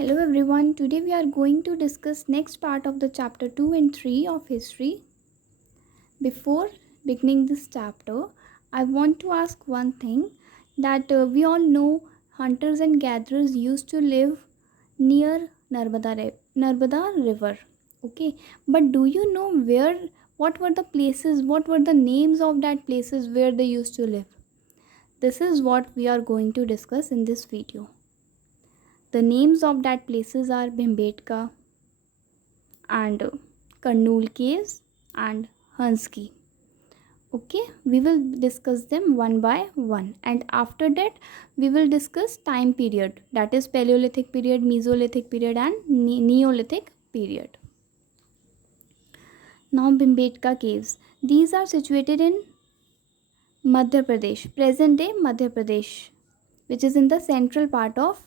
Hello everyone, today we are going to discuss next part of the chapter 2 and 3 of history. Before beginning this chapter, I want to ask one thing that we all know hunters and gatherers used to live near Narmada river. Okay, but do you know what were the places, what were the names of that places where they used to live? This is what we are going to discuss in this video. The names of that places are Bhimbetka and Karnool caves and Hanski. Okay, we will discuss them one by one, and after that we will discuss time period, that is Paleolithic period, Mesolithic period and Neolithic period. Now Bhimbetka caves, these are situated in Madhya Pradesh, present day Madhya Pradesh, which is in the central part of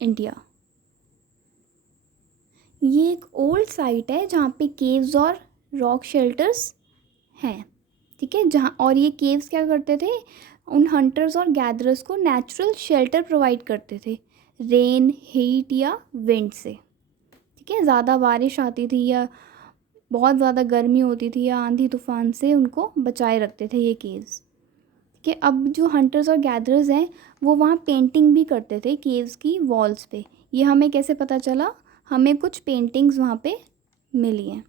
India. ये एक old site है जहाँ पे caves और rock shelters हैं, ठीक है। जहाँ और ये केव्स क्या करते थे, उन हंटर्स और गैदरर्स को नेचुरल शेल्टर प्रोवाइड करते थे रेन, हीट या विंड से, ठीक है। ज़्यादा बारिश आती थी या बहुत ज़्यादा गर्मी होती थी या आंधी तूफान से उनको बचाए रखते थे ये केव्स, ठीक है। अब जो हंटर्स और गैदरर्स हैं वो वहाँ पेंटिंग भी करते थे केव्स की वॉल्स पे। ये हमें कैसे पता चला, हमें कुछ पेंटिंग्स वहाँ पे मिली हैं,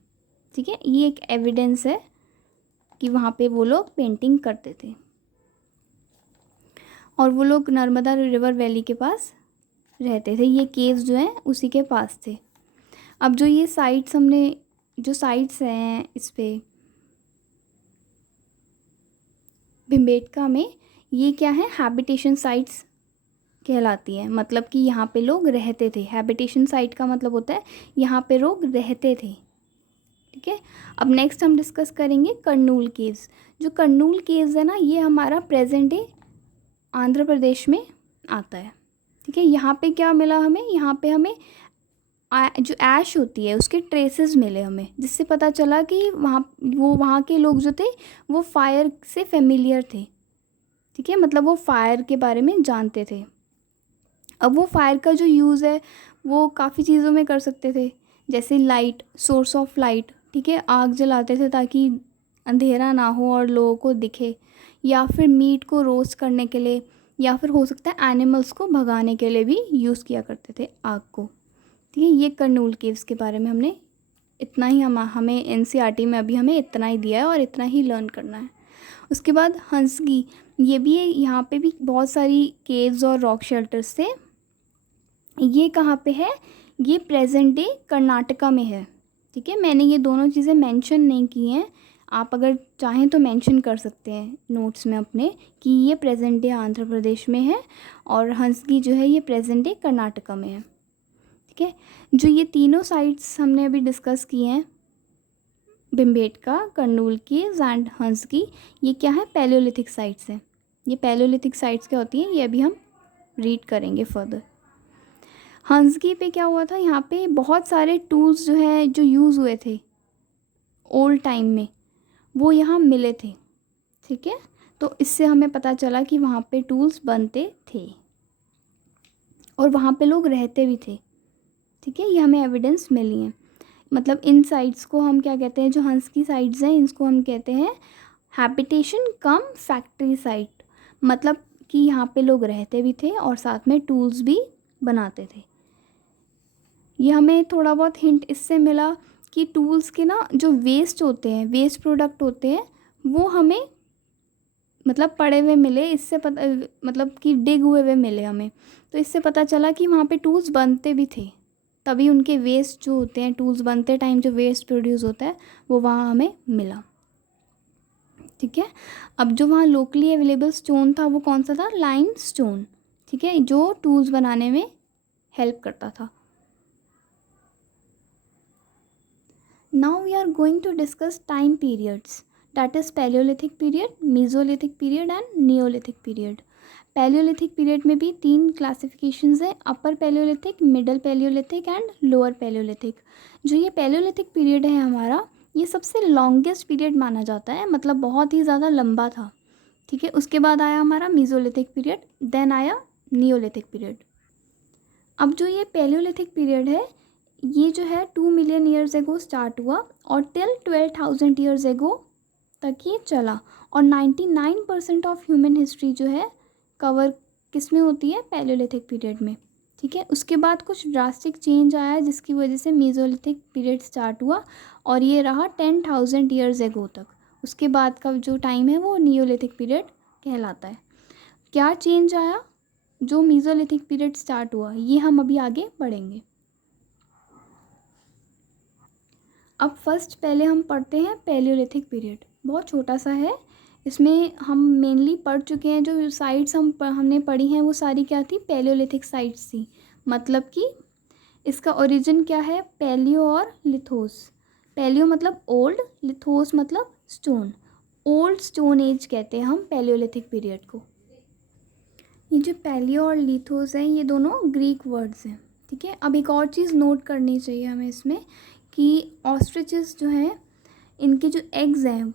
ठीक है। ये एक एविडेंस है कि वहाँ पे वो लोग पेंटिंग करते थे और वो लोग नर्मदा रिवर वैली के पास रहते थे। ये केव्स जो हैं उसी के पास थे। अब जो ये साइट्स जो साइट्स हैं इस पे भिम्बेटका में, ये क्या है, हैबिटेशन साइट्स कहलाती है। मतलब कि यहाँ पे लोग रहते थे। हैबिटेशन साइट का मतलब होता है यहाँ पे लोग रहते थे, ठीक है। अब नेक्स्ट हम डिस्कस करेंगे कर्नूल केव्स। जो कर्नूल केव्स है ना, ये हमारा प्रेजेंट डे आंध्र प्रदेश में आता है, ठीक है। यहाँ पे क्या मिला हमें, यहाँ पे हमें जो ऐश होती है उसके ट्रेसेस मिले हमें, जिससे पता चला कि वहाँ के लोग जो थे वो फायर से फेमिलियर थे, ठीक है। मतलब वो फायर के बारे में जानते थे। अब वो फायर का जो यूज़ है वो काफ़ी चीज़ों में कर सकते थे, जैसे लाइट, सोर्स ऑफ लाइट, ठीक है। आग जलाते थे ताकि अंधेरा ना हो और लोगों को दिखे, या फिर मीट को रोस्ट करने के लिए, या फिर हो सकता है एनिमल्स को भगाने के लिए भी यूज़ किया करते थे आग को, ठीक है। ये कर्नूल केव्स के बारे में हमने इतना ही हमें एनसीईआरटी में अभी हमें इतना ही दिया है और इतना ही लर्न करना है। उसके बाद हंसगी, ये भी है, यहाँ पे भी बहुत सारी केव्स और रॉक शेल्टर्स थे। ये कहाँ पे है, ये प्रेजेंट डे कर्नाटका में है, ठीक है। मैंने ये दोनों चीज़ें मेंशन नहीं की हैं, आप अगर चाहें तो मेंशन कर सकते हैं नोट्स में अपने कि ये प्रेजेंट डे आंध्र प्रदेश में है और हंसगी जो है ये प्रेजेंट डे कर्नाटका में है, ठीक है। जो ये तीनों साइट्स हमने अभी डिस्कस किए हैं, भिम्बेटका, कर्नूल केव्स एंड हंसगी, ये क्या है, पैलियोलिथिक साइट्स हैं। ये पैलियोलिथिक साइट्स क्या होती हैं ये अभी हम रीड करेंगे फर्दर। हंसगी पे क्या हुआ था, यहाँ पे बहुत सारे टूल्स जो है जो यूज़ हुए थे ओल्ड टाइम में वो यहाँ मिले थे, ठीक है। तो इससे हमें पता चला कि वहाँ पे टूल्स बनते थे और वहाँ पे लोग रहते भी थे, ठीक है। ये हमें एविडेंस मिली है। मतलब इन साइट्स को हम क्या कहते हैं, जो हंस की साइट्स हैं इनको हम कहते हैं हैबिटेशन कम फैक्ट्री साइट। मतलब कि यहाँ पे लोग रहते भी थे और साथ में टूल्स भी बनाते थे। ये हमें थोड़ा बहुत हिंट इससे मिला कि टूल्स के ना जो वेस्ट होते हैं, वेस्ट प्रोडक्ट होते हैं, वो हमें मतलब पड़े हुए मिले। इससे पता मतलब कि डिग हुए मिले हमें, तो इससे पता चला कि वहाँ पे टूल्स बनते भी थे। तभी उनके वेस्ट जो होते हैं, टूल्स बनते टाइम जो वेस्ट प्रोड्यूस होता है वो वहाँ हमें मिला, ठीक है। अब जो वहाँ लोकली अवेलेबल स्टोन था वो कौन सा था, लाइम स्टोन, ठीक है, जो टूल्स बनाने में हेल्प करता था। Now we are going to discuss time periods, that is Paleolithic period, Mesolithic period and Neolithic period. Paleolithic period में भी 3 क्लासिफिकेशंस हैं, अपर Palaeolithic, middle Palaeolithic and lower Palaeolithic. जो ये पैलियोलिथिक पीरियड है हमारा, ये सबसे लॉन्गेस्ट पीरियड माना जाता है, मतलब बहुत ही ज़्यादा लंबा था, ठीक है। उसके बाद आया हमारा मीजोलिथिक पीरियड, देन आया नियोलिथिक पीरियड। अब जो ये पैलियोलिथिक पीरियड है ये जो है 2 मिलियन ईयर्स एगो स्टार्ट हुआ और टिल 12,000 ईयर्स एगो तक ये चला। और 99% ऑफ ह्यूमन हिस्ट्री जो है कवर किस में होती है, पैलियोलिथिक पीरियड में। ठीक है, उसके बाद कुछ ड्रास्टिक चेंज आया जिसकी वजह से मेसोलिथिक पीरियड स्टार्ट हुआ और ये रहा 10,000 ईयर्स एगो तक। उसके बाद का जो टाइम है वो नियोलिथिक पीरियड कहलाता है। क्या चेंज आया जो मेसोलिथिक पीरियड स्टार्ट हुआ, ये हम अभी आगे पढ़ेंगे। अब फर्स्ट पहले हम पढ़ते हैं पैलियोलिथिक पीरियड। बहुत छोटा सा है, इसमें हम मेनली पढ़ चुके हैं। जो साइट्स हमने पढ़ी हैं वो सारी क्या थी, पैलियोलिथिक साइट्स थी। मतलब कि इसका ओरिजिन क्या है, पैलियो और लिथोस। पैलियो मतलब ओल्ड, लिथोस मतलब स्टोन। ओल्ड स्टोन एज कहते हैं हम पैलियोलिथिक पीरियड को। ये जो पैलियो और लिथोस हैं ये दोनों ग्रीक वर्ड्स हैं। ठीक है, अब एक और चीज़ नोट करनी चाहिए हमें इसमें कि ऑस्ट्रिचेस जो हैं इनके जो एग्स हैं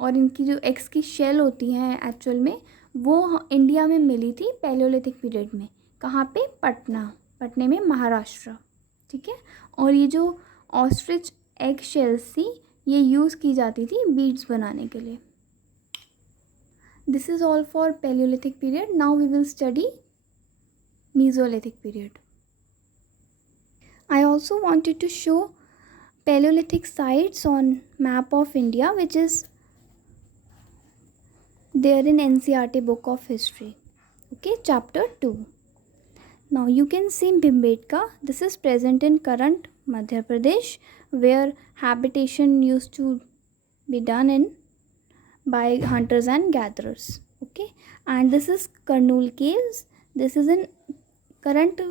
और इनकी जो एग्स की शेल होती हैं एक्चुअल में वो इंडिया में मिली थी पैलियोलिथिक पीरियड में। कहाँ पे, पटने में, महाराष्ट्र। ठीक है, और ये जो ऑस्ट्रिच एग शेल्स थी ये यूज़ की जाती थी बीड्स बनाने के लिए। This is all for palaeolithic period. Now we will study mesolithic period. I also wanted to show Paleolithic sites on map of India, which is there in NCERT book of history. Okay, chapter 2. Now you can see Bhimbetka. This is present in current Madhya Pradesh, where habitation used to be done in by hunters and gatherers. Okay, and this is Karnool Caves. This is in current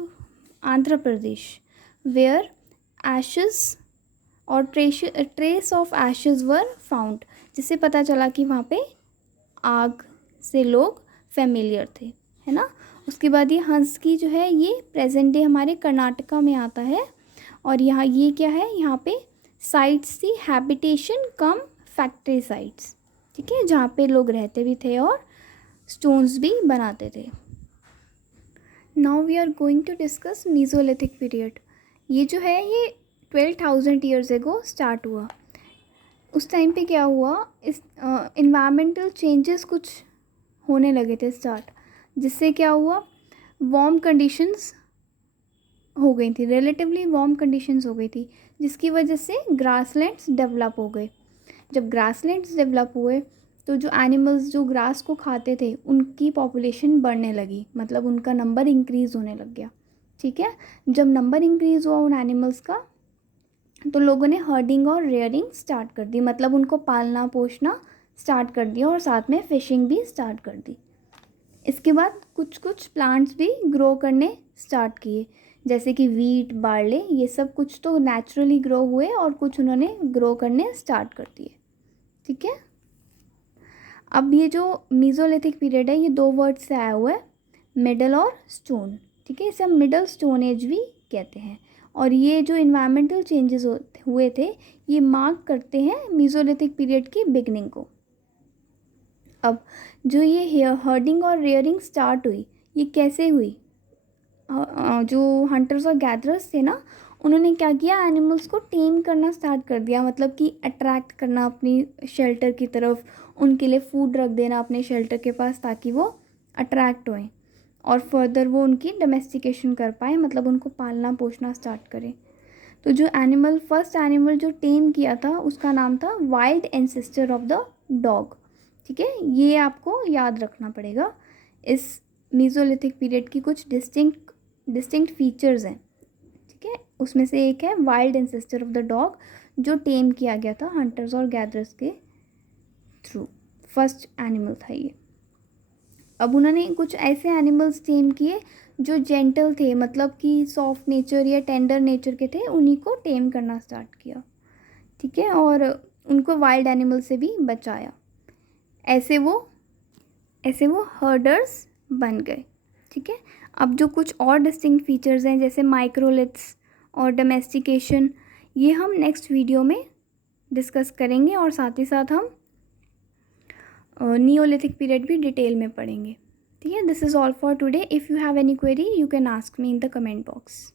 Andhra Pradesh, where ashes और trace of ashes were found, जिससे पता चला कि वहाँ पे आग से लोग फेमिलियर थे, है ना। उसके बाद ये हंस की जो है ये प्रेजेंट डे हमारे कर्नाटका में आता है। और यहाँ ये क्या है, यहाँ पे साइट्स थी हैबिटेशन कम फैक्ट्री साइट्स। ठीक है, जहाँ पे लोग रहते भी थे और स्टोन्स भी बनाते थे। Now we are going to discuss mesolithic period. ये जो है ये 12,000 ईयर्स एगो स्टार्ट हुआ। उस टाइम पे क्या हुआ, इस इन्वायरमेंटल चेंजेस कुछ होने लगे थे स्टार्ट, जिससे क्या हुआ, वार्म कंडीशंस हो गई थी, रिलेटिवली वार्म कंडीशंस हो गई थी, जिसकी वजह से ग्रासलैंड्स डेवलप हो गए। जब ग्रासलैंड्स डेवलप हुए तो जो एनिमल्स जो ग्रास को खाते थे उनकी पॉपुलेशन बढ़ने लगी, मतलब उनका नंबर इंक्रीज़ होने लग गया। ठीक है, जब नंबर इंक्रीज़ हुआ उन एनिमल्स का तो लोगों ने हर्डिंग और रेयरिंग स्टार्ट कर दी, मतलब उनको पालना पोषना स्टार्ट कर दिया और साथ में फिशिंग भी स्टार्ट कर दी। इसके बाद कुछ कुछ प्लांट्स भी ग्रो करने स्टार्ट किए, जैसे कि वीट, बार्ले, ये सब कुछ तो नेचुरली ग्रो हुए और कुछ उन्होंने ग्रो करने स्टार्ट कर दिए। ठीक है, अब ये जो मेसोलिथिक पीरियड है ये 2 वर्ड से आया हुआ है, मिडल और स्टोन। ठीक है, इसे हम मिडल स्टोन एज भी कहते हैं। और ये जो इन्वायरमेंटल चेंजेस हुए थे ये मार्क करते हैं मेसोलिथिक पीरियड की बिगनिंग को। अब जो ये हर्डिंग और रेयरिंग स्टार्ट हुई ये कैसे हुई, जो हंटर्स और गैदरर्स थे ना उन्होंने क्या किया, एनिमल्स को टेम करना स्टार्ट कर दिया, मतलब कि अट्रैक्ट करना अपनी शेल्टर की तरफ, उनके लिए फूड रख देना अपने शेल्टर के पास ताकि वो अट्रैक्ट होएं और फर्दर वो उनकी डोमेस्टिकेशन कर पाए, मतलब उनको पालना पोषना स्टार्ट करें। तो जो एनिमल फर्स्ट एनिमल जो टेम किया था उसका नाम था wild ancestor of the dog. ठीक है, ये आपको याद रखना पड़ेगा। इस मेसोलिथिक पीरियड की कुछ डिस्टिंक्ट फीचर्स हैं। ठीक है, उसमें से एक है wild ancestor of the dog, जो टेम किया गया था हंटर्स और गैदरर्स के थ्रू। फर्स्ट एनिमल था ये। अब उन्होंने कुछ ऐसे एनिमल्स टेम किए जो जेंटल थे, मतलब कि सॉफ्ट नेचर या टेंडर नेचर के थे, उन्हीं को टेम करना स्टार्ट किया। ठीक है, और उनको वाइल्ड एनिमल से भी बचाया। ऐसे वो हर्डर्स बन गए। ठीक है, अब जो कुछ और डिस्टिंक्ट फीचर्स हैं जैसे माइक्रोलिथ्स और डोमेस्टिकेशन, ये हम नेक्स्ट वीडियो में डिस्कस करेंगे और साथ ही साथ हम नियोलिथिक पीरियड भी डिटेल में पढ़ेंगे। ठीक है, this is all for today. If you have any query you can ask me in the comment box.